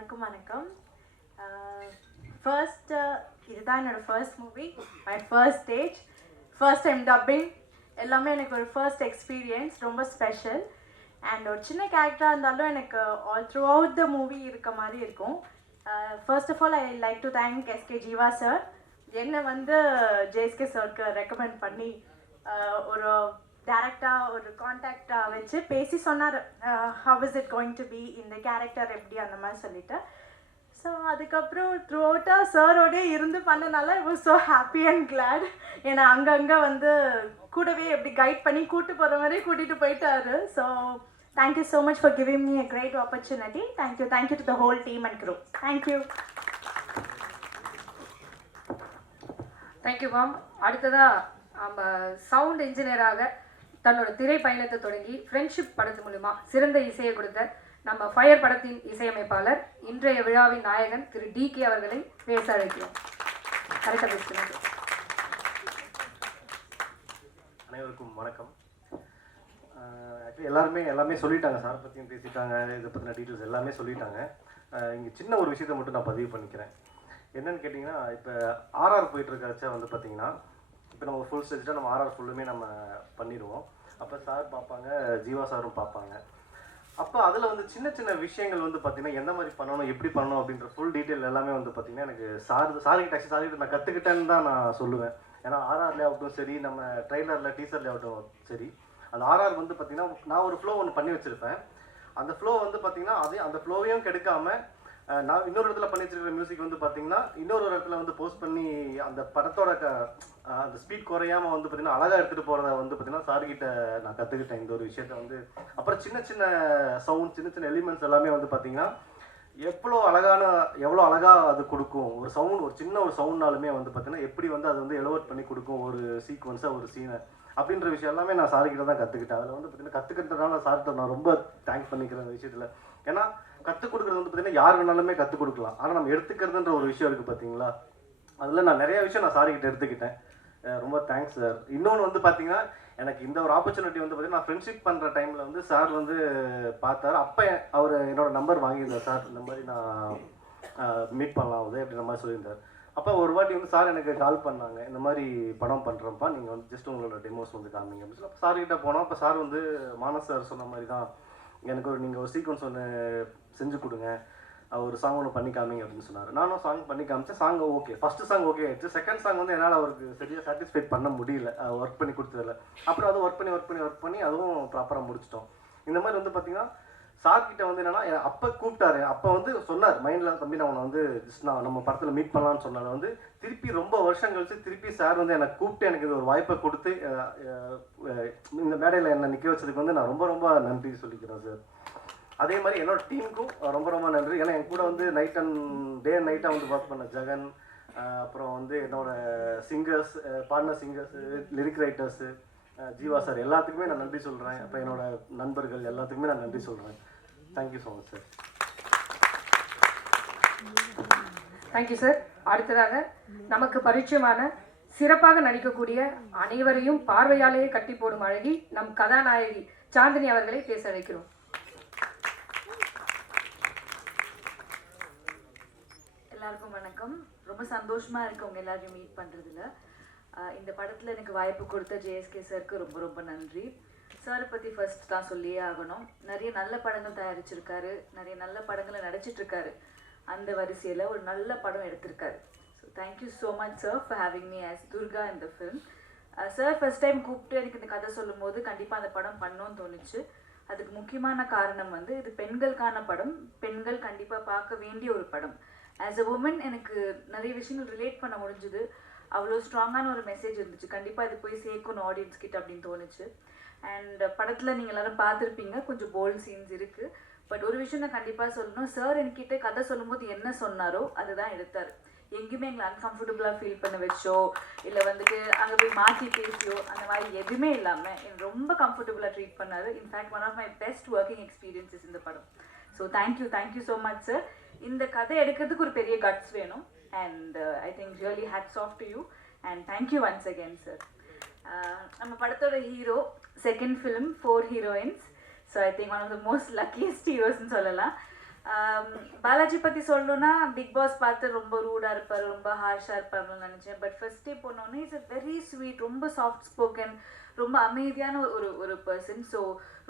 எல்லாருக்கும் வணக்கம். ஃபர்ஸ்ட் இதுதான் என்னோடய first movie, my first stage, first time dubbing, எல்லாமே எனக்கு ஒரு ஃபர்ஸ்ட் எக்ஸ்பீரியன்ஸ், ரொம்ப ஸ்பெஷல். அண்ட் ஒரு சின்ன கேரக்டராக இருந்தாலும் எனக்கு all throughout the movie இருக்க மாதிரி இருக்கும். First of all I like to thank SK Jeeva sir. என்னை வந்து ஜேஎஸ்கே சாருக்கு ரெக்கமெண்ட் பண்ணி ஒரு டேரக்டாக ஒரு கான்டாக்டாக வச்சு பேசி சொன்னார், how is it going to be, இந்த கேரக்டர் எப்படி அந்த மாதிரி சொல்லிட்டு. ஸோ அதுக்கப்புறம் த்ரூ அவுட்டாக சாரோடே இருந்து பண்ணனால I was so happy and glad. ஏன்னா அங்கங்கே வந்து கூடவே எப்படி கைட் பண்ணி கூட்டு போகிற மாதிரி கூட்டிகிட்டு போயிட்டாரு. So thank you so much for giving me a great opportunity. Thank you to the whole team and crew. Thank you. Thank you ma'am. அடுத்ததாக நம்ம சவுண்ட் இன்ஜினியராக தன்னோட திரை பயணத்தை தொடங்கி ஃப்ரெண்ட்ஷிப் படத்து மூலிமா சிறந்த இசையை கொடுத்த நம்ம ஃபயர் படத்தின் இசையமைப்பாளர், இன்றைய விழாவின் நாயகன் திரு DK அவர்களை பேச அழைக்கிறோம். கரெக்டாக பேசுகிறேன். அனைவருக்கும் வணக்கம். ஆக்சுவலி எல்லாமே சொல்லிட்டாங்க, சார் பற்றியும் பேசிட்டாங்க, இதை பற்றின டீட்டெயில்ஸ் எல்லாமே சொல்லிட்டாங்க. இங்கே சின்ன ஒரு விஷயத்தை மட்டும் நான் பதிவு பண்ணிக்கிறேன். என்னென்னு கேட்டிங்கன்னா, இப்போ ஆர்ஆர் போயிட்டுருக்காச்சா வந்து பார்த்திங்கன்னா, இப்போ நம்ம ஃபுல் ஸ்டேஜாக நம்ம ஆர்ஆர் ஃபுல்லுமே நம்ம பண்ணிடுவோம். அப்போ சார் பார்ப்பாங்க, ஜீவா சாரும் பார்ப்பாங்க. அப்போ அதில் வந்து சின்ன சின்ன விஷயங்கள் வந்து பார்த்திங்கன்னா எந்த மாதிரி பண்ணணும், எப்படி பண்ணணும் அப்படின்ற ஃபுல் டீட்டெயில் எல்லாமே வந்து பார்த்திங்கன்னா எனக்கு சார்கிட்ட நான் கற்றுக்கிட்டேன்னு தான் நான் சொல்லுவேன். ஏன்னா ஆர்ஆர்லேயே ஆகட்டும் சரி, நம்ம ட்ரெய்லரில் டீசர்லேயே ஆகட்டும் சரி, அந்த ஆர்ஆர் வந்து பார்த்திங்கன்னா நான் ஒரு ஃப்ளோ ஒன்று பண்ணி வச்சுருப்பேன். அந்த ஃப்ளோ வந்து பார்த்திங்கன்னா அந்த ஃப்ளோவையும் கெடுக்காமல் நான் இன்னொரு இடத்துல பண்ணி வச்சிருக்கிற மியூசிக் வந்து பார்த்தீங்கன்னா இன்னொரு இடத்துல வந்து போஸ்ட் பண்ணி அந்த படத்தோட அந்த ஸ்பீட் குறையாமல் வந்து பார்த்தீங்கன்னா அழகாக எடுத்துகிட்டு போகிறத வந்து பார்த்தீங்கன்னா சார்கிட்ட நான் கற்றுக்கிட்டேன் இந்த ஒரு விஷயத்த வந்து. அப்புறம் சின்ன சின்ன சவுண்ட், சின்ன சின்ன எலிமெண்ட்ஸ் எல்லாமே வந்து பார்த்தீங்கன்னா எவ்வளோ அழகாக அது கொடுக்கும். ஒரு சவுண்ட், ஒரு சின்ன ஒரு சவுண்ட்னாலுமே வந்து பார்த்தீங்கன்னா எப்படி வந்து அது வந்து எலோவேட் பண்ணி கொடுக்கும் ஒரு சீக்வன்ஸாக, ஒரு சீனை அப்படின்ற விஷயம் எல்லாமே நான் சார்கிட்ட தான் கற்றுக்கிட்டேன். அதில் வந்து பார்த்தீங்கன்னா கற்றுக்கிறதுனால சார்கிட்ட நான் ரொம்ப தேங்க்ஸ் பண்ணிக்கிறேன் அந்த விஷயத்தில். ஏன்னா கற்றுக் கொடுக்குறது வந்து பார்த்தீங்கன்னா யார் வேணாலுமே கற்றுக் கொடுக்கலாம், ஆனால் நம்ம எடுத்துக்கிறதுன்ற ஒரு விஷயம் இருக்குது பார்த்தீங்களா, அதில் நான் நிறைய விஷயம் நான் சார்கிட்ட எடுத்துக்கிட்டேன். ரொம்ப தேங்க்ஸ் சார். இன்னொன்று வந்து பார்த்தீங்கன்னா எனக்கு இந்த ஒரு ஆப்பர்ச்சுனிட்டி வந்து பார்த்தீங்கன்னா நான் ஃப்ரெண்ட்ஷிப் பண்ணுற டைமில் வந்து சார் வந்து பார்த்தாரு. அப்போ அவர் என்னோட நம்பர் வாங்கியிருந்தார். சார் இந்த மாதிரி நான் மீட் பண்ணலாம் உதய அப்படின்ற மாதிரி சொல்லியிருந்தார். அப்போ ஒரு வாட்டி வந்து சார் எனக்கு கால் பண்ணாங்க, இந்த மாதிரி படம் பண்ணுறப்பா நீங்கள் வந்து ஜஸ்ட் உங்களோட டெமோஸ் வந்து காமிங்க அப்படின்னு சொல்லி. அப்போ சார்கிட்ட போனோம். அப்போ சார் வந்து மானஸ் சார் சொன்ன மாதிரி தான், எனக்கு நீங்கள் ஒரு சீக்வன்ஸ் ஒன்று செஞ்சு கொடுங்க, ஒரு சாங் ஒன்று பண்ணி காமிங்க அப்படின்னு சொன்னார். நானும் சாங் பண்ணி காமிச்சேன். Song okay, first song okay ஆயிடுச்சு. செகண்ட் சாங் வந்து என்னால் அவருக்கு சரியாக சாட்டிஸ்ஃபைட் பண்ண முடியல, ஒர்க் பண்ணி கொடுத்ததில்ல. அப்புறம் அதுவும் ஒர்க் பண்ணி அதுவும் ப்ராப்பராக முடிச்சிட்டோம். இந்த மாதிரி வந்து பார்த்தீங்கன்னா சார்கிட்ட வந்து என்னன்னா அப்போ கூப்பிட்டாரு. அப்போ வந்து சொன்னார் மைண்டில், தம்பி நான் உன்னை வந்து ஜஸ்ட் நான் நம்ம படத்தில் மீட் பண்ணலான்னு சொன்னால வந்து திருப்பி ரொம்ப வருஷம் கழிச்சு திருப்பி சார் வந்து எனக்கு கூப்பிட்டு எனக்கு இது ஒரு வாய்ப்பை கொடுத்து இந்த மேடையில் என்னை நிற்க வச்சதுக்கு வந்து நான் ரொம்ப ரொம்ப நன்றி சொல்லிக்கிறேன் சார். அதே மாதிரி என்னோட டீமுக்கும் ரொம்ப ரொம்ப நன்றி. ஏன்னா என் கூட வந்து டே அண்ட் நைட்டாக வந்து ஒர்க் பண்ண ஜெகன், அப்புறம் வந்து என்னோட singers, partner singers, lyric writers, Jeeva sir எல்லாத்துக்குமே நான் நன்றி சொல்கிறேன். அப்புறம் என்னோட நண்பர்கள் எல்லாத்துக்குமே நான் நன்றி சொல்கிறேன். Thank you so much sir. Thank you sir. அடுத்ததாக நமக்கு பரிச்சயமான சிறப்பாக நடிக்கக்கூடிய அனைவரையும் பார்வையாலேயே கட்டி போடும் அழகி நம் கதாநாயகி சாந்தினி அவர்களை பேச அழைக்கிறோம். எல்லாருக்கும் வணக்கம். ரொம்ப சந்தோஷமாக இருக்கு உங்கள் எல்லாரையும் மீட் பண்ணுறதுல. இந்த படத்தில் எனக்கு வாய்ப்பு கொடுத்த ஜேஎஸ்கே சாருக்கு ரொம்ப ரொம்ப நன்றி. சாரை பற்றி ஃபர்ஸ்ட் தான் சொல்லியே ஆகணும். நிறைய நல்ல படங்கள் தயாரிச்சிருக்காரு, நிறைய நல்ல படங்களை நடிச்சிட்ருக்காரு. அந்த வரிசையில் ஒரு நல்ல படம் எடுத்திருக்காரு. So thank you so much sir for having me as Durga இந்த ஃபிலிம். சார் ஃபர்ஸ்ட் டைம் கூப்பிட்டு எனக்கு இந்த கதை சொல்லும் போது கண்டிப்பாக அந்த படம் பண்ணணும்னு தோணுச்சு. அதுக்கு முக்கியமான காரணம் வந்து இது பெண்களுக்கான படம், பெண்கள் கண்டிப்பாக பார்க்க வேண்டிய ஒரு படம். ஆஸ் அ உமன் எனக்கு நிறைய விஷயங்கள் ரிலேட் பண்ண முடிஞ்சுது. அவ்வளோ ஸ்ட்ராங்கான ஒரு மெசேஜ் இருந்துச்சு. கண்டிப்பாக இது போய் சேர்க்கணும் ஆடியன்ஸ் கிட்ட அப்படின்னு தோணுச்சு. அண்ட் படத்தில் நீங்கள் எல்லாரும் பார்த்துருப்பீங்க, கொஞ்சம் போல்ட் சீன்ஸ் இருக்குது. பட் ஒரு விஷயம் நான் கண்டிப்பாக சொல்லணும், சார் என்கிட்ட கதை சொல்லும்போது என்ன சொன்னாரோ அதுதான் எடுத்தார். எங்கேயுமே எங்களை அன்கம்ஃபர்டபுளாக ஃபீல் பண்ண வச்சோ இல்லை வந்துட்டு அங்கே போய் மாற்றி பேசியோ அந்த மாதிரி எதுவுமே இல்லாமல் எனக்கு ரொம்ப கம்ஃபர்டபுளாக ட்ரீட் பண்ணார். In fact one of my best working experiences இந்த படம். So thank you so much sir. இந்த கதை எடுக்கிறதுக்கு ஒரு பெரிய கட்ஸ் வேணும். And I think really hats off to you and thank you once again sir. நம்ம படத்தோட hero, second film 4 heroines. So I think one of the most luckiest ஹீரோஸ்ன்னு சொல்லலாம். பாலாஜி பற்றி சொல்லணும்னா பிக் பாஸ் பார்த்து ரொம்ப ரூடாக இருப்பார், ரொம்ப ஹார்ஷாக இருப்பார்னு நினச்சேன். பட் ஃபர்ஸ்ட் டே போனோன்னே இஸ் அ வெரி ஸ்வீட், ரொம்ப சாஃப்ட் ஸ்போக்கன், ரொம்ப அமைதியான ஒரு பர்சன். ஸோ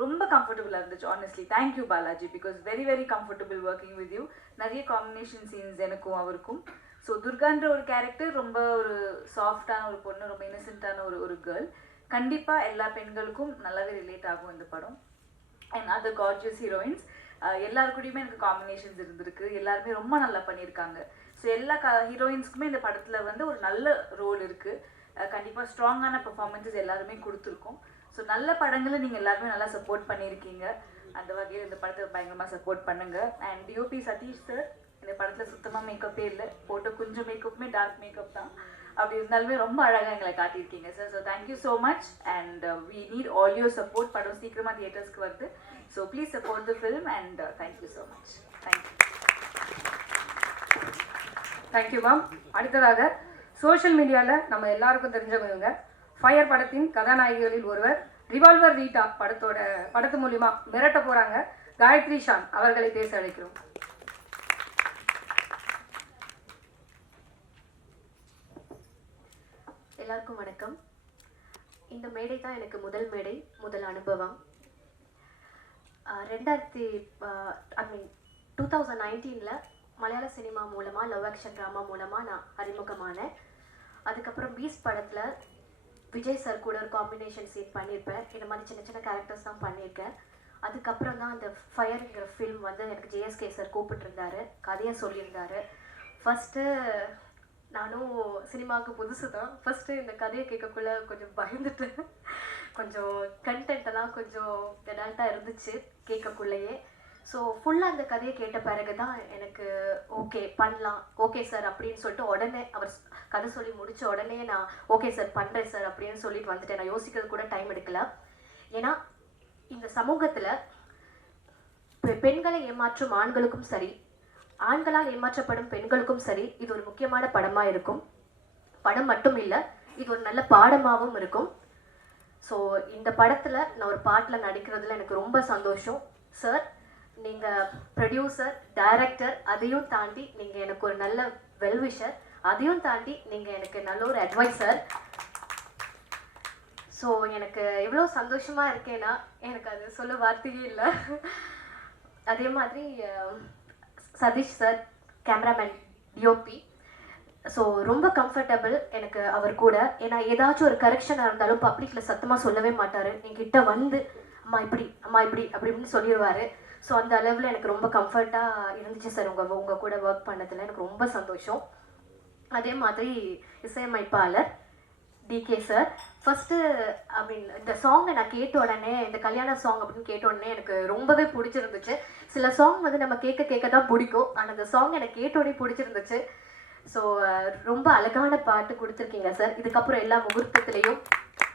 ரொம்ப கம்ஃபர்டபுளாக இருந்துச்சு honestly. Thank you Balaji, because very very comfortable working with you. நிறைய காம்பினேஷன் சீன்ஸ் எனக்கும் அவருக்கும். ஸோ துர்கான்ற ஒரு கேரக்டர் ரொம்ப ஒரு சாஃப்டான ஒரு பொண்ணு, ரொம்ப இன்னசென்ட்டான ஒரு கேர்ள். கண்டிப்பாக எல்லா பெண்களுக்கும் நல்லாவே ரிலேட் ஆகும் இந்த படம். அண்ட் அதர் கார்ஜியஸ் ஹீரோயின்ஸ் எல்லாருக்கூடயுமே எனக்கு காம்பினேஷன்ஸ் இருந்திருக்கு. எல்லாருமே ரொம்ப நல்லா பண்ணியிருக்காங்க. ஸோ எல்லா ஹீரோயின்ஸ்க்குமே இந்த படத்தில் வந்து ஒரு நல்ல ரோல் இருக்குது. கண்டிப்பாக ஸ்ட்ராங்கான பெர்ஃபார்மன்ஸஸ் எல்லாருமே கொடுத்துருக்கோம். ஸோ நல்ல படங்களை நீங்கள் எல்லாருமே நல்லா சப்போர்ட் பண்ணியிருக்கீங்க. அந்த வகையில் இந்த படத்தை பயங்கரமாக சப்போர்ட் பண்ணுங்கள். அண்ட் டிஓபி சதீஷ் சார், இந்த படத்தில் சுத்தமாக மேக்கப்பே இல்லை, போட்ட கொஞ்சம் மேக்கப்புமே டார்க் மேக்கப் தான். அப்படி இருந்தாலுமே ரொம்ப அழகாக எங்களை காட்டியிருக்கீங்க sir. So thank you so much. And we need all your support. படம் சீக்கிரமாக தியேட்டர்ஸ்க்கு வருது. So please support the film and thank you so much. Thank you. Thank you ma'am. அடுத்ததாக சோஷியல் மீடியாவில் நம்ம எல்லாருக்கும் தெரிஞ்சவங்க ஃபயர் படத்தின் கதாநாயகிகளில் ஒருவர் ரிவால்வர் ரீட்டா படத்து மூலிமா மிரட்ட போகிறாங்க. காயத்ரி ஷான் அவர்களை பேச அழைக்கிறோம். எல்லாருக்கும் வணக்கம். இந்த மேடை தான் எனக்கு முதல் மேடை, முதல் அனுபவம். 2019 மலையாள சினிமா மூலமாக லவ் ஆக்ஷன் ட்ராமா மூலமாக நான் அறிமுகமானேன். அதுக்கப்புறம் பீஸ் படத்தில் விஜய் சார் கூட ஒரு காம்பினேஷன் சீன் பண்ணியிருப்பேன். இந்த மாதிரி சின்ன சின்ன கேரக்டர்ஸ் தான் பண்ணியிருக்கேன். அதுக்கப்புறம் தான் அந்த ஃபயருங்கிற ஃபில்ம் வந்து எனக்கு ஜேஎஸ்கே சார் கூப்பிட்டுருந்தாரு, கதையை சொல்லியிருந்தாரு. ஃபஸ்ட்டு நானும் சினிமாவுக்கு புதுசு தான். ஃபஸ்ட்டு இந்த கதையை கேட்கக்குள்ள கொஞ்சம் பயந்துட்டு, கொஞ்சம் கண்டென்ட்டெல்லாம் கொஞ்சம் டெடால்ட்டாக இருந்துச்சு கேட்கக்குள்ளேயே. ஸோ ஃபுல்லாக அந்த கதையை கேட்ட பிறகு தான் எனக்கு ஓகே பண்ணலாம், ஓகே சார் அப்படின்னு சொல்லிட்டு உடனே அவர் கதை சொல்லி முடித்த உடனே நான் ஓகே சார் பண்ணுறேன் சார் அப்படின்னு சொல்லிட்டு வந்துட்டேன். நான் யோசிக்கிறது கூட டைம் எடுக்கல. ஏன்னா இந்த சமூகத்தில் பெண்களை ஏமாற்றும் ஆண்களுக்கும் சரி, ஆண்களால் ஏமாற்றப்படும் பெண்களுக்கும் சரி, இது ஒரு முக்கியமான படமாக இருக்கும். படம் மட்டும் இல்லை, இது ஒரு நல்ல பாடமாகவும் இருக்கும். ஸோ இந்த படத்தில் நான் ஒரு பாட்டில் நடிக்கிறதுல எனக்கு ரொம்ப சந்தோஷம். சார், நீங்கள் ப்ரொடியூசர், டைரக்டர், அதையும் தாண்டி நீங்கள் எனக்கு ஒரு நல்ல வெல்விஷர், அதையும் தாண்டி நீங்கள் எனக்கு நல்ல ஒரு அட்வைசர். ஸோ எனக்கு எவ்வளோ சந்தோஷமாக இருக்கேன்னா எனக்கு அது சொல்ல வார்த்தையே இல்லை. அதே மாதிரி Satish sir, cameraman, DOP, so ரொம்ப கம்ஃபர்டபுள் எனக்கு அவர் கூட. ஏன்னா ஏதாச்சும் ஒரு கரெக்ஷனாக இருந்தாலும் பப்ளிக்கில் சத்தமாக சொல்லவே மாட்டார். என்கிட்ட வந்து அம்மா இப்படி அப்படி இப்படின்னு சொல்லிடுவார். ஸோ அந்த அளவில் எனக்கு ரொம்ப கம்ஃபர்ட்டாக இருந்துச்சு சார் உங்கள் கூட ஒர்க் பண்ணதில். எனக்கு ரொம்ப சந்தோஷம். அதே மாதிரி இசையமைப்பாளர் டிகே சார், ஃபஸ்ட்டு இந்த சாங்கை நான் கேட்ட உடனே, இந்த கல்யாண சாங் அப்படின்னு கேட்ட உடனே எனக்கு ரொம்பவே பிடிச்சிருந்துச்சு. சில சாங் வந்து நம்ம கேட்க தான் பிடிக்கும், ஆனால் அந்த சாங் எனக்கு கேட்ட உடனே பிடிச்சிருந்துச்சு. ஸோ ரொம்ப அழகான பாட்டு கொடுத்துருக்கீங்க சார். இதுக்கப்புறம் எல்லா முகூர்த்தத்துலேயும்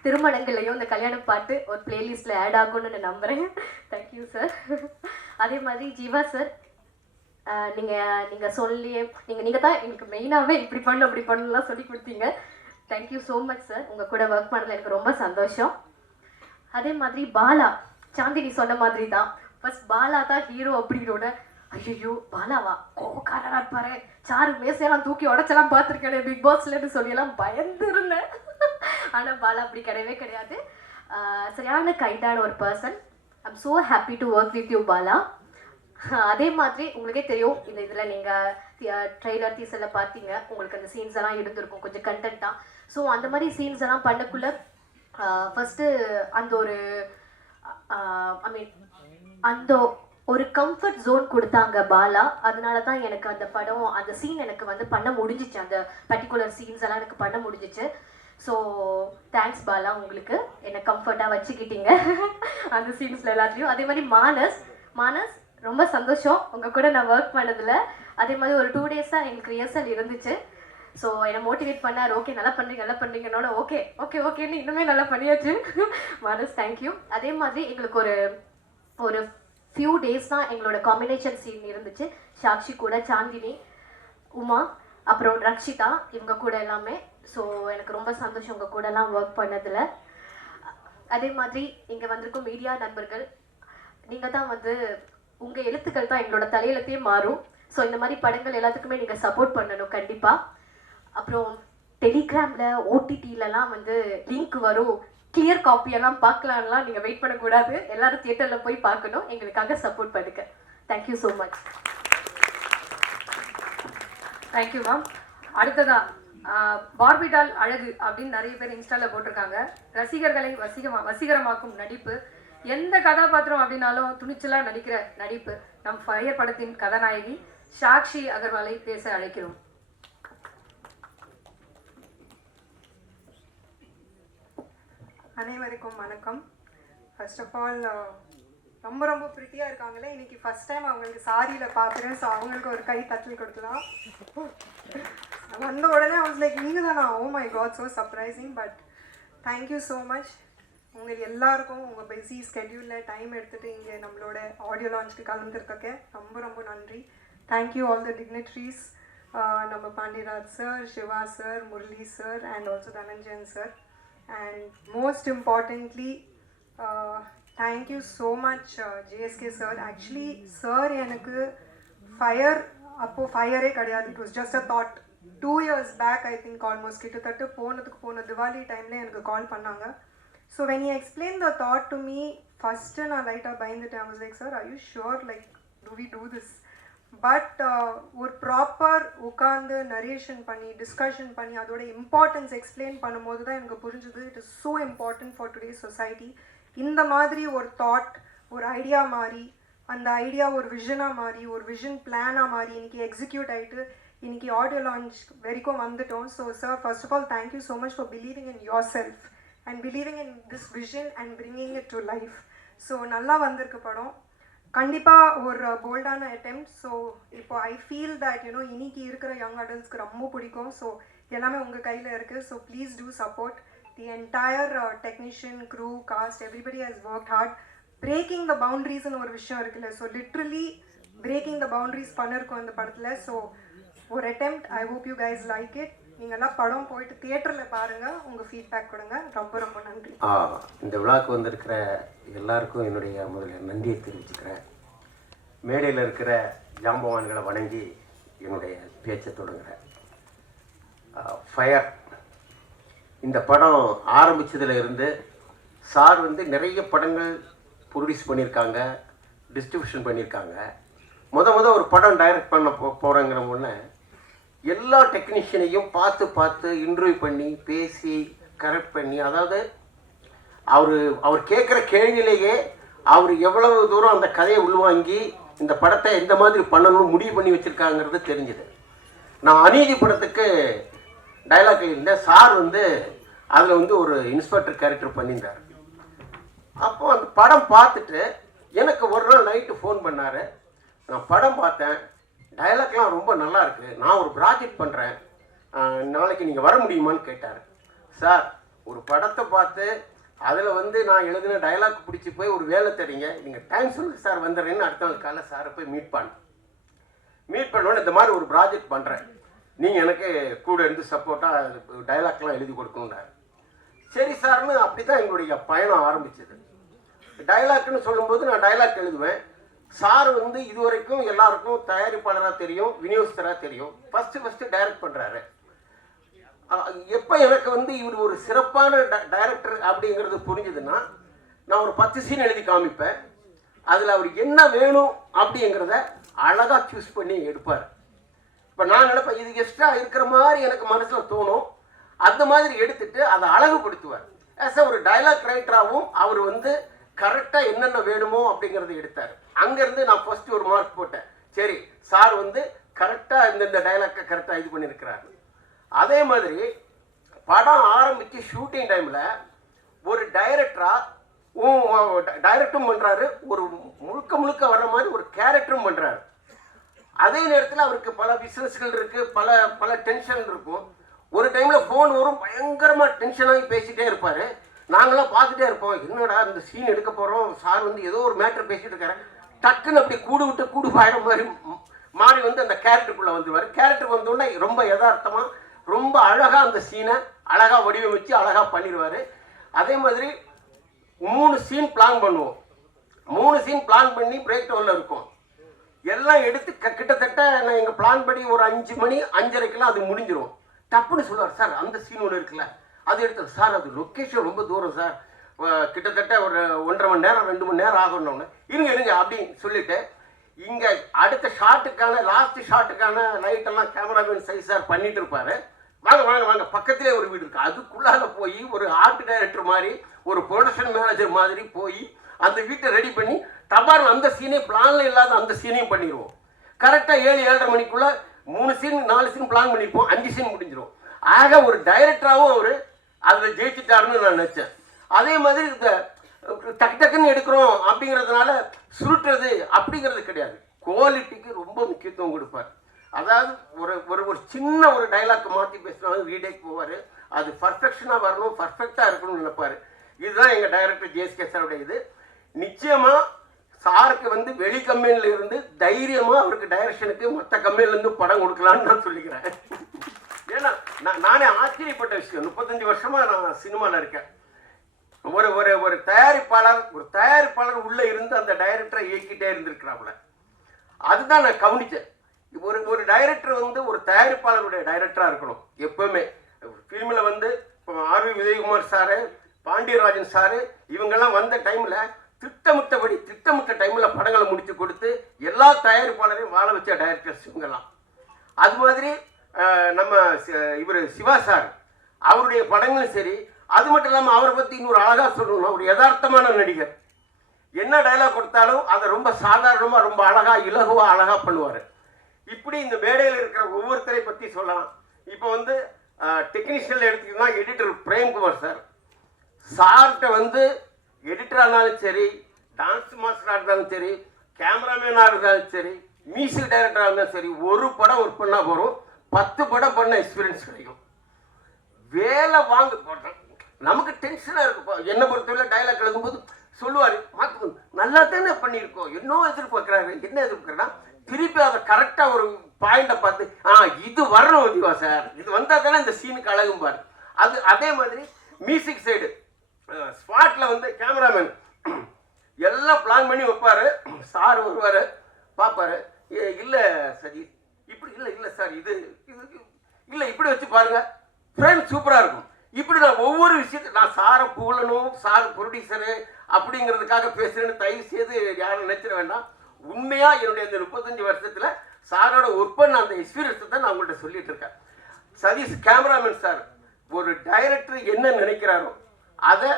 திருமணங்கள்லையும் இந்த கல்யாண பாட்டு ஒரு பிளேலிஸ்ட்டில் ஆட் ஆகும்னு நான் நம்புகிறேன். Thank you sir. அதே மாதிரி ஜீவா சார், நீங்கள் சொல்லி நீங்கள் தான் எங்களுக்கு மெயினாகவே இப்படி பண்ணணும் அப்படி பண்ணணும்லாம் சொல்லி கொடுத்தீங்க. Thank you so much sir. உங்கள் கூட ஒர்க் பண்ணதில் எனக்கு ரொம்ப சந்தோஷம். அதே மாதிரி பாலா, சாந்தினி சொன்ன மாதிரி தான், ஃபர்ஸ்ட் பாலா தான் ஹீரோ அப்படிங்கிறோட, ஐயோ பாலாவா கோவக்காரனா இருப்பாரு, சாரு மேசையெல்லாம் தூக்கி உடச்செல்லாம் பார்த்துருக்கேன் பிக் பாஸ்லன்னு சொல்லியெல்லாம் பயந்து இருந்தேன். ஆனால் பாலா அப்படி கிடையவே கிடையாது. சரியான கைண்டான ஒரு person. I'm so happy to work with you Bala. அதே மாதிரி உங்களுக்கே தெரியும், இதில் நீங்கள் ட்ரெய்லர் டீசரில் பார்த்தீங்க, உங்களுக்கு அந்த சீன்ஸ் எல்லாம் இருந்திருக்கும் கொஞ்சம் கண்டென்ட்டாக. ஸோ அந்த மாதிரி சீன்ஸ் எல்லாம் பண்ணக்குள்ள ஃபஸ்ட்டு அந்த ஒரு அந்த ஒரு கம்ஃபர்ட் ஜோன் கொடுத்தாங்க பாலா. அதனால தான் எனக்கு அந்த படம், அந்த சீன் எனக்கு வந்து பண்ண முடிஞ்சிச்சு, அந்த பர்டிகுலர் சீன்ஸ் எல்லாம் எனக்கு பண்ண முடிஞ்சிச்சு. ஸோ தேங்க்ஸ் பாலா, உங்களுக்கு என்னை கம்ஃபர்ட்டாக வச்சுக்கிட்டீங்க அந்த சீன்ஸில் எல்லாத்துலேயும். அதே மாதிரி மானஸ் ரொம்ப சந்தோஷம் உங்கள் கூட நான் ஒர்க் பண்ணதில். அதே மாதிரி ஒரு 2 டேஸாக எங்களுக்கு ரிஹர்சல் இருந்துச்சு. ஸோ என்னை மோட்டிவேட் பண்ணார், ஓகே நல்லா பண்ணுறீங்கன்னோட ஓகேன்னு இன்னுமே நல்லா பண்ணியாச்சு. மானஸ் தேங்க்யூ. அதே மாதிரி எங்களுக்கு ஒரு ஃபியூ டேஸ் தான் எங்களோட காம்பினேஷன் சீன் இருந்துச்சு. சாக்ஷி கூட, சாந்தினி, உமா, அப்புறம் ரக்ஷிதா, இவங்க கூட எல்லாமே. ஸோ எனக்கு ரொம்ப சந்தோஷம் உங்கள் கூடலாம் ஒர்க் பண்ணதில். அதே மாதிரி இங்கே வந்திருக்கும் மீடியா நண்பர்கள், நீங்கள் தான் வந்து உங்கள் எழுத்துக்கள் தான் எங்களோட தலையெழுத்தையே மாறும். ஸோ இந்த மாதிரி படங்கள் எல்லாத்துக்குமே நீங்கள் சப்போர்ட் பண்ணணும் கண்டிப்பாக. அப்புறம் டெலிகிராமில் ஓடிடிலலாம் வந்து லிங்க் வரும், கிளியர் காப்பியெல்லாம் பார்க்கலாம்லாம் நீங்கள் வெயிட் பண்ணக்கூடாது. எல்லாரும் தியேட்டரில் போய் பார்க்கணும். எங்களுக்காக சப்போர்ட் பண்ணுங்க. Thank you so much. Thank you ma'am. அடுத்ததா பார்பிடால் அழகு அப்படின்னு நிறைய பேர் இன்ஸ்டால போட்டிருக்காங்க. ரசிகர்களை வசீகரமாக்கும் நடிப்பு, எந்த கதாபாத்திரம் அப்படின்னாலும் துணிச்சலா நடிக்கிற நடிப்பு. நம் ஃபயர் படத்தின் கதாநாயகி சாக்ஷி அகர்வாலை பேச அழைக்கிறோம். அனைவருக்கும் வணக்கம். ஃபர்ஸ்ட் ஆஃப் ஆல் ரொம்ப ரொம்ப ப்ரிட்டியாக இருக்காங்களே, இன்னைக்கு ஃபர்ஸ்ட் டைம் அவங்களுக்கு சாரியில் பார்க்குறேன். ஸோ அவங்களுக்கு ஒரு கை தட்டல் கொடுக்கலாம். வந்த உடனே அவங்க லைக் நீங்கள் தானா, oh my God, so surprising. But thank you so much. உங்கள் எல்லாருக்கும் உங்கள் பிஸி ஸ்கெட்யூலில் டைம் எடுத்துகிட்டு இங்கே நம்மளோட ஆடியோ லான்ச்சுக்கு கலந்துருக்க ரொம்ப ரொம்ப நன்றி. தேங்க்யூ ஆல் த டிக்னிட்ரிஸ், நம்ம Pandiyaraj sir, Siva sir, Murali sir and also Dhananjayan sir. And most importantly, thank you so much JSK sir. Actually sir எனக்கு ஃபயர் அப்போ ஃபயரே கிடையாது. It was just a thought. 2 years back I think almost கிட்டத்தட்ட போன திவாலி டைமில் எனக்கு கால் பண்ணாங்க. So when he explained the thought to me, first நான் லைட்டாக பயந்துட்டேன். I was like, sir, are you sure, like do we do this? But ஒரு proper உட்காந்து நரேஷன் பண்ணி டிஸ்கஷன் பண்ணி அதோட இம்பார்ட்டன்ஸ் எக்ஸ்பிளைன் பண்ணும்போது தான் எனக்கு புரிஞ்சுது it is so important for today society. இந்த மாதிரி ஒரு தாட், ஒரு ஐடியா மாறி, அந்த ஐடியா ஒரு விஷனாக மாறி, ஒரு விஷன் பிளானாக மாறி இன்றைக்கி எக்ஸிக்யூட் ஆகிட்டு இன்றைக்கி ஆடியோ லான்ச் வரைக்கும் வந்துட்டோம். So sir, first of all thank you so much for believing in yourself and believing in this vision and bringing it to life. So நல்லா வந்திருக்கு படம். கண்டிப்பாக ஒரு போல்டான அட்டெம்ப்ட். ஸோ இப்போ ஐ ஃபீல் தட் இன்னைக்கு இருக்கிற யங் அடல்ட்ஸ்க்கு ரொம்ப பிடிக்கும். ஸோ எல்லாமே உங்கள் கையில் இருக்குது. So please do support the entire technician, crew, cast, everybody has work hard. Breaking the பவுண்ட்ரிஸ்னு ஒரு விஷயம் இருக்குல்ல, so literally breaking the boundaries பண்ணிருக்கோம் இந்த படத்தில். ஸோ ஒரு attempt. I hope you guys like it. நீங்கள்லாம் படம் போயிட்டு தியேட்டரில் பாருங்கள், உங்கள் ஃபீட்பேக் கொடுங்க. ரொம்ப ரொம்ப நன்றி. இந்த விழாவுக்கு வந்திருக்கிற எல்லாருக்கும் என்னுடைய முதல்ல நன்றியை தெரிவிச்சுக்கிறேன். மேடையில் இருக்கிற ஜாம்பவான்களை வணங்கி என்னுடைய பேச்சை தொடங்குகிறேன். ஃபயர் இந்த படம் ஆரம்பித்ததில் இருந்து சார் வந்து நிறைய படங்கள் ப்ரொடியூஸ் பண்ணியிருக்காங்க, டிஸ்ட்ரிபியூஷன் பண்ணியிருக்காங்க. முத ஒரு படம் டைரக்ட் பண்ண போகிறேங்கிற முன்னே எல்லா டெக்னீஷியனையும் பார்த்து இன்டர்வியூ பண்ணி பேசி கரெக்ட் பண்ணி, அதாவது அவர் கேட்குற கேள்வியிலேயே அவர் எவ்வளவு தூரம் அந்த கதையை உள்வாங்கி இந்த படத்தை எந்த மாதிரி பண்ணணும்னு முடிவு பண்ணி வச்சுருக்காங்கிறது தெரிஞ்சுது. நான் அநீதி படத்துக்கு டைலாக் இருந்தேன். சார் வந்து அதில் வந்து ஒரு இன்ஸ்பெக்டர் கேரக்டர் பண்ணியிருந்தார். அப்போது அந்த படம் பார்த்துட்டு எனக்கு ஒரு நாள் நைட்டு ஃபோன் பண்ணார். நான் படம் பார்த்தேன், டைலாக்லாம் ரொம்ப நல்லா இருக்குது, நான் ஒரு ப்ராஜெக்ட் பண்ணுறேன், நாளைக்கு நீங்கள் வர முடியுமான்னு கேட்டார். சார், ஒரு படத்தை பார்த்து அதில் வந்து நான் எழுதின டைலாக் பிடிச்சி போய் ஒரு வேலை தெரியுங்க, நீங்கள் டைம் சொல்லுங்கள் சார், வந்துடுறேன்னு அடுத்த நாள் காலையில் சாரை போய் மீட் பண்ணோன்னு இந்த மாதிரி ஒரு ப்ராஜெக்ட் பண்ணுறேன், நீங்கள் எனக்கு கூட இருந்து சப்போர்ட்டாக டைலாக்லாம் எழுதி கொடுக்கணுன்னாரு. சரி சார்னு அப்படி தான் எங்களுடைய பயணம் ஆரம்பிச்சது. டைலாக்னு சொல்லும்போது நான் டைலாக் எழுதுவேன். சார் வந்து இதுவரைக்கும் எல்லாருக்கும் தயாரிப்பாளராக தெரியும், விநியோகஸ்தராக தெரியும். ஃபஸ்ட்டு டைரக்ட் பண்ணுறாரு. எப்போ எனக்கு வந்து இவர் ஒரு சிறப்பான டைரக்டர் அப்படிங்கிறது புரிஞ்சுதுன்னா, நான் ஒரு 10 சீன் எழுதி காமிப்பேன். அதில் அவர் என்ன வேணும் அப்படிங்கிறத அழகாக சூஸ் பண்ணி எடுப்பார். இப்போ நான் நினைப்பேன் இது எக்ஸ்ட்ரா இருக்கிற மாதிரி எனக்கு மனசில் தோணும், அந்த மாதிரி எடுத்துட்டு அதை அழகுபடுத்துவார். ஆஸ் ஒரு டைலாக் ரைட்டராகவும் அவர் வந்து கரெக்டாக என்னென்ன வேணுமோ அப்படிங்கிறத எடுத்தார். அங்கேருந்து நான் ஃபஸ்ட்டு ஒரு மார்க் போட்டேன். சரி, சார் வந்து கரெக்டாக இந்தந்த டைலாக்கை கரெக்டாக இது பண்ணியிருக்கிறாரு. அதே மாதிரி படம் ஆரம்பித்து ஷூட்டிங் டைமில் ஒரு டைரக்டரும் பண்ணுறாரு, ஒரு முழுக்க வர்ற மாதிரி ஒரு கேரக்டரும் பண்ணுறாரு. அதே நேரத்தில் அவருக்கு பல பிஸ்னஸ்கள் இருக்குது, பல டென்ஷன் இருக்கும். ஒரு டைமில் ஃபோன் வரும், பயங்கரமாக டென்ஷனாகி பேசிகிட்டே இருப்பார். நாங்களாம் பார்த்துட்டே இருப்போம், என்னடா இந்த சீன் எடுக்க போகிறோம், சார் வந்து ஏதோ ஒரு மேட்டர் பேசிகிட்டு இருக்காரு. டக்குன்னு அப்படி கூடு பாயிற மாதிரி மாறி வந்து அந்த கேரக்டருக்குள்ளே வந்துடுவார். கேரக்டருக்கு வந்தோடனே ரொம்ப யதார்த்தமாக ரொம்ப அழகாக அந்த சீனை அழகாக வடிவமைச்சு அழகாக பண்ணிடுவார். அதே மாதிரி 3 சீன் பிளான் பண்ணுவோம். 3 சீன் பிளான் பண்ணி பிரேக் டவுனில் இருக்கும். எல்லாம் எடுத்து கிட்டத்தட்ட நான் எங்கள் பிளான் படி ஒரு 5 மணி 5:30க்கெல்லாம் அது முடிஞ்சிடும். டப்புன்னு சொல்லுவார், சார் அந்த சீன் ஒன்று இருக்குல்ல அது எடுத்தது சார், அது லொக்கேஷன் ரொம்ப தூரம் சார், கிட்டத்தட்ட ஒரு 1.5 மணி நேரம் 2 மணி நேரம் ஆகணும்னு. இருங்க அப்படின்னு சொல்லிட்டு இங்கே அடுத்த ஷாட்டுக்கான லாஸ்ட் ஷாட்டுக்கான லைட்டெல்லாம் கேமராமேன் சைஸ் சார் பண்ணிட்டு இருப்பாரு. வாங்க பக்கத்திலே ஒரு வீடு இருக்கு, அதுக்குள்ளால போய் ஒரு ஆர்ட் டைரக்டர் மாதிரி ஒரு ப்ரொடக்ஷன் மேனேஜர் மாதிரி போய் அந்த வீட்டை ரெடி பண்ணி தபார் அந்த சீனே பிளான்ல இல்லாத அந்த சீனையும் பண்ணிடுவோம். கரெக்டாக 7-7:30 மணிக்குள்ள 3 சீன் 4 சீன் பிளான் பண்ணியிருப்போம், 5 சீன் முடிஞ்சிடும். ஆக ஒரு டைரக்டராகவும் அவர் அதில் ஜெயிச்சிட்டாருன்னு நான் நினச்சேன். அதே மாதிரி இந்த டக்குன்னு எடுக்கிறோம் அப்படிங்கிறதுனால சுருட்டுறது அப்படிங்கிறது கிடையாது. குவாலிட்டிக்கு ரொம்ப முக்கியத்துவம் கொடுப்பார். அதாவது ஒரு சின்ன ஒரு டைலாக் மாற்றி பேசினாலும் ரீடேக் போவார். அது பர்ஃபெக்ஷனாக வரணும், பர்ஃபெக்டாக இருக்கணும்னு நினைப்பார். இதுதான் எங்கள் டைரக்டர் ஜேஎஸ்கே சாருடைய இது. நிச்சயமாக சாருக்கு வந்து வெளி கம்பெனியில் இருந்து தைரியமாக அவருக்கு டைரக்ஷனுக்கு மற்ற கம்பெனிலேருந்து படம் கொடுக்கலான்னு நான் சொல்லிக்கிறேன். ஏன்னா நானே ஆச்சரியப்பட்ட விஷயம், 35 வருஷமாக நான் சினிமாவில் இருக்கேன். ஒரு தயாரிப்பாளர் உள்ளே இருந்து அந்த டைரக்டரை இயக்கிட்டே இருந்திருக்கிறாப்புல. அதுதான் நான் கவனித்தேன். ஒரு டைரக்டர் வந்து ஒரு தயாரிப்பாளருடைய டைரக்டராக இருக்கணும் எப்பவுமே. ஃபிலிமில் வந்து இப்போ RV Vijayakumar sir, Pandiyarajan sir இவங்கெல்லாம் வந்த டைமில் திட்டமிட்ட டைமில் படங்களை முடித்து கொடுத்து எல்லா தயாரிப்பாளரையும் வாழ வச்ச டைரக்டர்ஸ் இவங்கெல்லாம். அது மாதிரி நம்ம இவர் சிவா சார் அவருடைய படங்களும் சரி. அது மட்டும் இல்லாமல் அவரை பற்றி இன்னொரு அழகாக சொல்லணும், ஒரு யதார்த்தமான நடிகர். என்ன டைலாக் கொடுத்தாலும் அதை ரொம்ப சாதாரணமாக ரொம்ப அழகாக இலகுவாக அழகாக பண்ணுவார். இப்படி இந்த மேடையில் இருக்கிற ஒவ்வொருத்தரை பற்றி சொல்லலாம். இப்போ வந்து டெக்னீஷியனில் எடுத்துக்கிட்டோம்னா எடிட்டர் பிரேம்குமார் சார்கிட்ட வந்து எடிட்டராக இருந்தாலும் சரி, டான்ஸ் மாஸ்டராக இருந்தாலும் சரி, கேமராமேனாக இருந்தாலும் சரி, மியூசிக் டைரக்டராக இருந்தாலும் சரி, ஒரு படம் ஒர்க் பண்ணால் போகிறோம் 10 படம் பண்ண எக்ஸ்பீரியன்ஸ் கிடைக்கும். வேலை வாங்க போட்டோம் நமக்கு டென்ஷனாக இருக்கும். என்னை பொறுத்தவரை டைலாக் எழுதும்போது சொல்லுவார், மாற்று நல்லா தானே பண்ணியிருக்கோம், என்ன எதிர்பார்க்குறாருன்னா திருப்பி அதை கரெக்டாக ஒரு பாயிண்டை பார்த்து இது வரணும் ஓகேவா சார், இது வந்தால் தானே இந்த சீனுக்கு அழகும் பாரு. அதே மாதிரி மியூசிக் சைடு ஸ்பாட்டில் வந்து கேமராமேன் எல்லாம் பிளான் பண்ணி வைப்பார். சார் வருவார், பார்ப்பார், இல்லை சரி இப்படி இல்லை சார் இது இல்லை இப்படி வச்சு பாருங்கள், ஃப்ரெண்ட் சூப்பராக இருக்கும். இப்படி நான் ஒவ்வொரு விஷயத்தையும் நான் சாரை புகழணும், சார் ப்ரொடியூசரு அப்படிங்கிறதுக்காக பேசுகிறேன்னு தயவு செய்து யாரும் நினைச்சிட வேண்டாம். உண்மையாக என்னுடைய இந்த 35 வருஷத்தில் சாரோட ஒர்க் பண்ண அந்த எக்ஸ்பீரியன்ஸை தான் நான் உங்கள்கிட்ட சொல்லிட்டு இருக்கேன். சதீஷ் கேமராமேன் சார் ஒரு டைரக்டர் என்ன நினைக்கிறாரோ அதை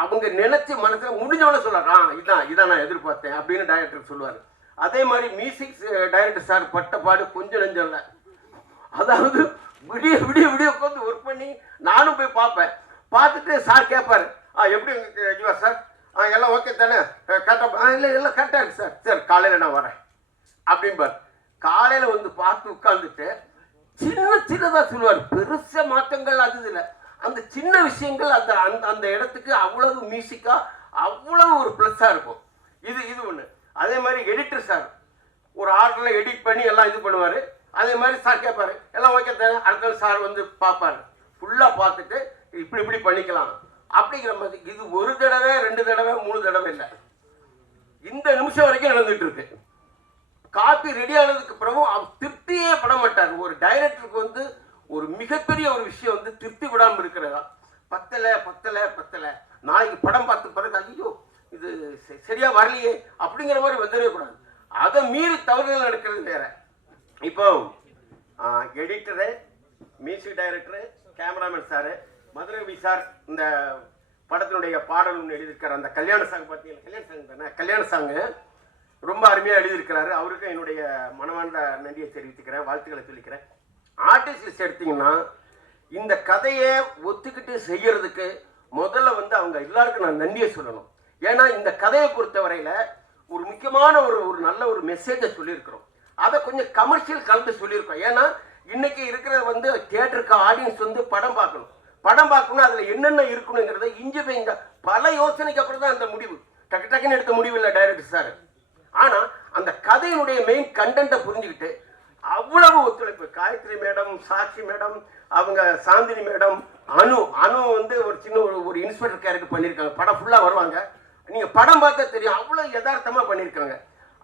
அவங்க நினைச்சு மனசில் முடிஞ்சவன சொல்கிறார், இதான் நான் எதிர்பார்த்தேன் அப்படின்னு டைரக்டர் சொல்லுவார். அதே மாதிரி மியூசிக் டைரக்டர் சார் பட்ட பாடு கொஞ்சம் நெஞ்சம் இல்லை. அதாவது விடிய உட்காந்து ஒர்க் பண்ணி நானும் போய் பார்ப்பேன். பார்த்துட்டு சார் கேட்பார், எப்படி ஜீவா சார் எல்லாம் ஓகே தானே கரெக்டாக இல்லை எல்லாம் கரெக்டாக இருக்கு சார், சரி காலையில் நான் வரேன் அப்படின்பார். காலையில் வந்து பார்த்து உட்காந்துட்டு சின்னதாக சொல்லுவார். பெருசாக மாற்றங்கள் அது இல்லை, அந்த சின்ன விஷயங்கள் அந்த இடத்துக்கு அவ்வளவு மியூசிக்காக அவ்வளவு ஒரு ப்ளஸ்ஸாக இருக்கும். இது ஒன்று. அதே மாதிரி எடிட்டர் சார் ஒரு ஆர்டரில் எடிட் பண்ணி எல்லாம் இது பண்ணுவார். அதே மாதிரி சார் கேட்பார், எல்லாம் ஓகே தானே, அடுத்த சார் வந்து பார்ப்பார், ஃபுல்லாக பார்த்துட்டு இப்படி பண்ணிக்கலாம் அப்படிங்கிற மாதிரி. இது 1 தடவை 2 தடவை 3 தடவை இல்லை, இந்த நிமிஷம் வரைக்கும் நடந்துட்டு இருக்கு. காப்பி ரெடி ஆனதுக்கு பிறகும் அவர் திருப்தியே பட மாட்டார். ஒரு டைரக்டருக்கு வந்து ஒரு மிகப்பெரிய ஒரு விஷயம் வந்து திருப்தி விடாமல் இருக்கிறதா, பத்தலை நாளைக்கு படம் பார்த்து பிறகு ஐயோ இது சரியா வரலையே அப்படிங்கிற மாதிரி வந்துடவே கூடாது. அதை மீறி தவறுகள் நடக்கிறது வேற. இப்போ editor, music director, cameraman sir, Madhuravi sir இந்த படத்தினுடைய பாடல் ஒன்று எழுதியிருக்காரு. அந்த கல்யாண சாங் பார்த்தீங்கன்னா கல்யாண சாங் தானே, கல்யாண சாங்கு ரொம்ப அருமையாக எழுதியிருக்கிறாரு. அவருக்கும் என்னுடைய மனமார்ந்த நன்றியை தெரிவித்துக்கிறேன், வாழ்த்துக்களை சொல்லிக்கிறேன். ஆர்டிஸ்ட் லிஸ்ட் எடுத்தீங்கன்னா இந்த கதையை ஒத்துக்கிட்டு செய்யறதுக்கு முதல்ல வந்து அவங்க எல்லாருக்கும் நான் நன்றியை சொல்லணும். ஏன்னா இந்த கதையை பொறுத்தவரையில் ஒரு முக்கியமான ஒரு நல்ல ஒரு மெசேஜை சொல்லியிருக்கிறோம். அதை கொஞ்சம் கமர்ஷியல் கலந்து சொல்லியிருக்கோம். ஏன்னா இன்னைக்கு இருக்கிற வந்து தியேட்டருக்கு ஆடியன்ஸ் வந்து படம் பார்க்கணும், அதில் என்னென்ன இருக்கணுங்கிறத இங்க பல யோசனைக்கு அப்புறம் தான் அந்த முடிவு. டக்குன்னு எடுத்த முடிவு இல்லை டைரக்டர் சார். ஆனால் அந்த கதையினுடைய மெயின் கண்டென்ட்டை புரிஞ்சுக்கிட்டு அவ்வளவு ஒத்துழைப்பு. காயத்ரி மேடம், சாட்சி மேடம், அவங்க சாந்தினி மேடம், அனு வந்து ஒரு சின்ன ஒரு இன்ஸ்பெக்டர் கேரக்டர் பண்ணியிருக்காங்க. படம் ஃபுல்லாக வருவாங்க. நீங்கள் படம் பார்த்தா தெரியும், அவ்வளோ யதார்த்தமாக பண்ணியிருக்காங்க.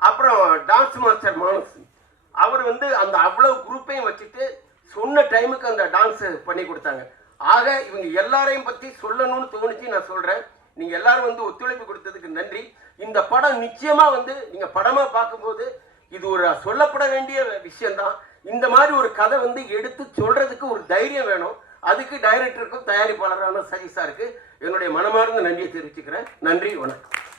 அப்புறம் டான்ஸ் மாஸ்டர் மானஸ், அவர் வந்து அந்த அவ்வளோ குரூப்பையும் வச்சுட்டு சொன்ன டைமுக்கு அந்த டான்ஸு பண்ணி கொடுத்தாங்க. ஆக இவங்க எல்லாரையும் பற்றி சொல்லணும்னு தோணுச்சு, நான் சொல்கிறேன். நீங்கள் எல்லாரும் வந்து ஒத்துழைப்பு கொடுத்ததுக்கு நன்றி. இந்த படம் நிச்சயமாக வந்து நீங்கள் படமாக பார்க்கும்போது இது ஒரு சொல்லப்பட வேண்டிய விஷயம்தான். இந்த மாதிரி ஒரு கதை வந்து எடுத்து சொல்கிறதுக்கு ஒரு தைரியம் வேணும். அதுக்கு டைரக்டருக்கும் தயாரிப்பாளரான சதீஷ் சாருக்கு என்னுடைய மனமார்ந்த நன்றியை தெரிவிச்சுக்கிறேன். நன்றி, வணக்கம்.